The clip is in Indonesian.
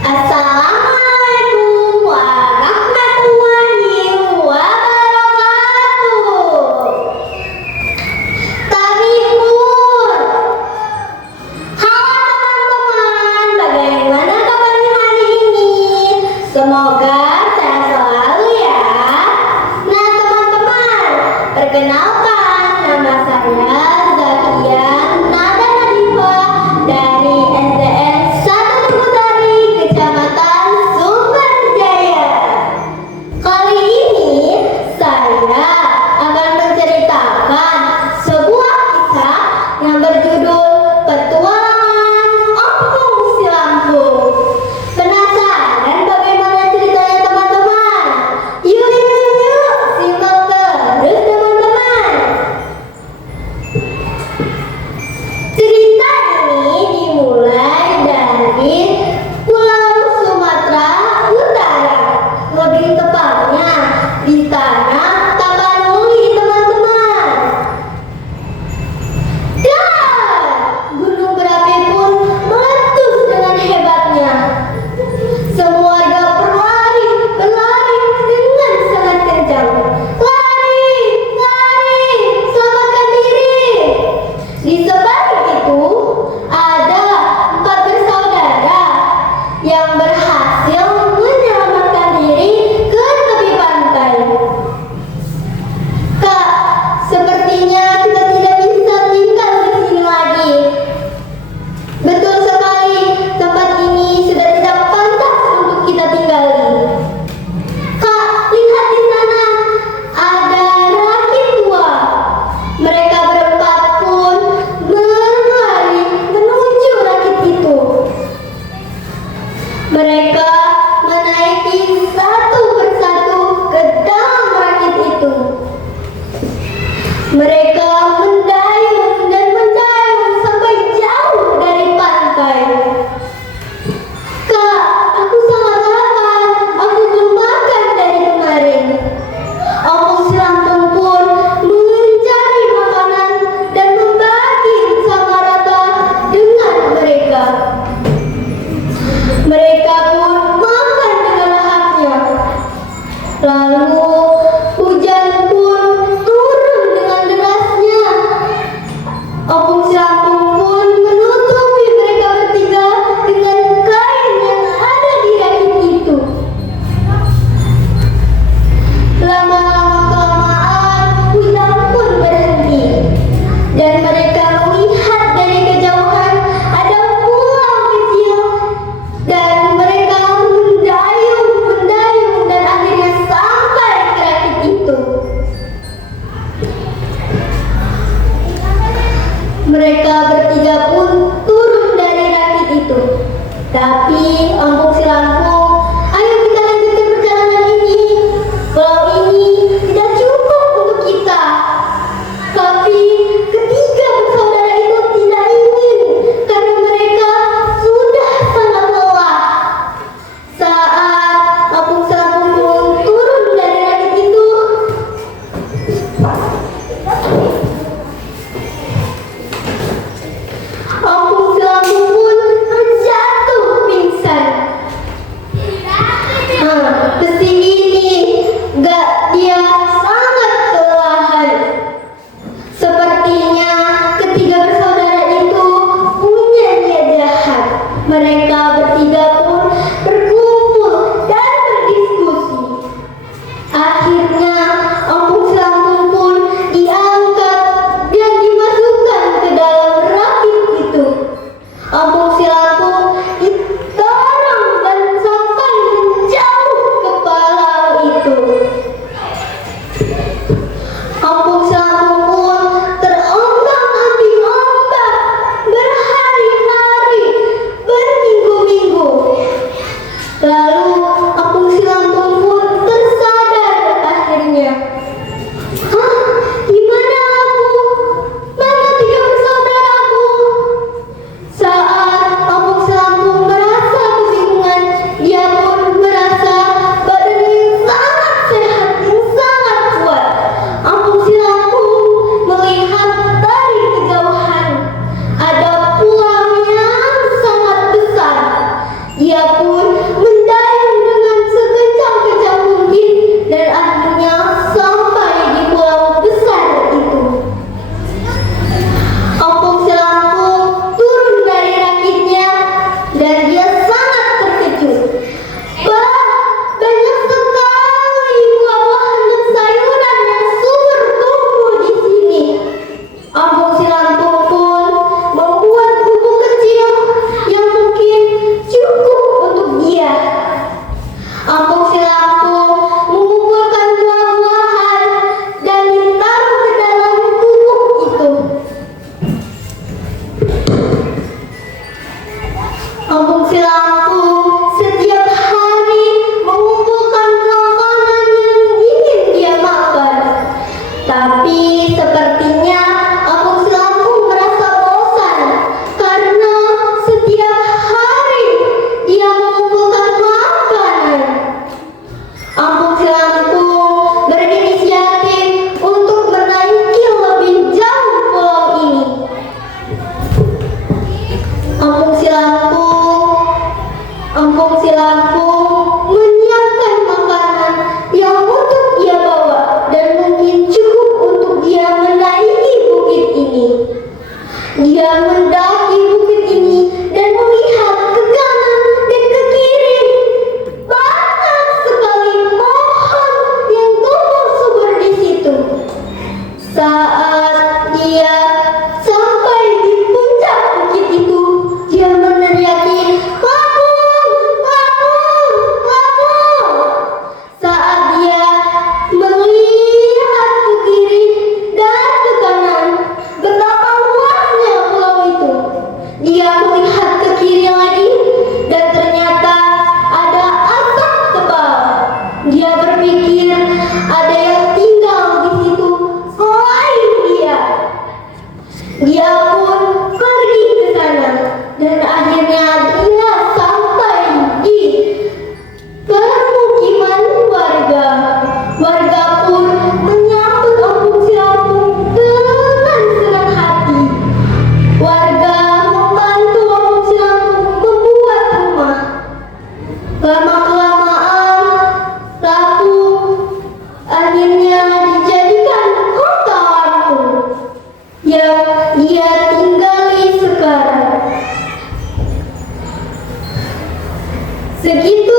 Assalamualaikum warahmatullahi wabarakatuh. Tabipur. Halo teman-teman, bagaimana kabarnya hari ini? Semoga sehat selalu ya. Nah teman-teman, perkenalkan nama saya Zakian Nada Nadifa dari SDN 1 Tugutari, Kecamatan Sumberjaya. Kali ini saya akan menceritakan sebuah kisah yang berjudul Petualangan Ompong Si Lampung. Penasaran bagaimana ceritanya teman-teman? Yuk simak terus teman-teman. Cerita ini dimulai dari Pulau Sumatera Utara, lebih tepatnya di tanah Tapanuli teman-teman. Dan gunung berapi pun meletus dengan hebatnya. Semua warga berlari dengan sangat kencang. Lari, selamatkan diri. Di sebalik itu ada 4 bersaudara yang berhasil menyelamatkan diri ke tepi pantai. Kak, sepertinya kita tidak bisa tinggal di sini lagi. Betul sekali, tempat ini sudah tidak pantas untuk kita tinggali. Kak, lihat di sana, ada rakit tua. Mereka berempat pun berlari menuju rakit itu. Mereka menaiki satu persatu ke dalam rakit itu. Mereka mendayung dan mendayung sampai jauh dari pantai. Kak, aku sangat lapar. Aku belum makan dari kemarin. Ompong Si Lampung pun mencari makanan dan membagi sama rata dengan mereka. Mereka pun makan dengan lahapnya. Lalu hujan pun turun dengan derasnya. Ompong Si Lampung pun menutupi mereka bertiga dengan kain yang ada di rakit itu. Lama-kelamaan hujan pun berhenti dan mereka melihat dari kejauhan ada pulau kecil dan mereka mendayung dan akhirnya sampai ke rakit itu. Mereka bertiga pun turun dari rakit itu. Tapi Ompong Si Lampung, ayo kita lanjutkan perjalanan ini. Pulau ini tidak cukup untuk kita. Tapi ketiga bersaudara itu tidak ingin karena mereka sudah sangat lelah. Saat Ompong Si Lampung pun turun dari rakit itu, Ompong Si Lampung pun terjatuh pingsan. Besi ini dia sangat kelelahan. Sepertinya ketiga bersaudara itu punya niat jahat. Mereka bertiga pun berkumpul dan berdiskusi. Akhirnya Ompong Si Lampung pun diangkat dan dimasukkan ke dalam rakit itu. Ompong Si Lampung didorong dan sampai menjauh ke pulau itu. Ompong Si Lampung pun terombang-ambing ombak berhari-hari, berminggu-minggu. Lalu Ompong Si Lampung pun tersadar akhirnya. Hah? Gimana aku? Mana 3 bersaudaraku? Saat Ompong Si Lampung merasa kebingungan, dia pun merasa badannya yang sangat sehat, yang sangat kuat. Ompong Si Lampung melihat dari kejauhan ada pulau yang sangat besar. Dia pun Kampung Si Lampung menyiapkan makanan yang untuk dia bawa dan mungkin cukup untuk dia menaiki bukit ini. Dia mendaki bukit ini dan melihat ke kanan dan ke kiri. Banyak sekali pohon yang tumbuh subur di situ. Saat dia sampai di puncak bukit itu, dia meneriaki, "Lampung, Lampung, Lampung!" Saat dia melihat ke kiri dan ke kanan, betapa luasnya pulau itu. Dia melihat ke kiri lagi dan ternyata ada asap tebal. Dia berpikir ada yang tinggal di situ selain dia. Dia pun pergi ke sana dan akhirnya dia sampai di permukiman warga. Warga pun menyambut Kampung Si Lampung dengan senang hati. Warga membantu Kampung Si Lampung membuat rumah. Lama-kelamaan, Lampung akhirnya dijadikan kota Lampung yang dia tinggali sekarang. Segitu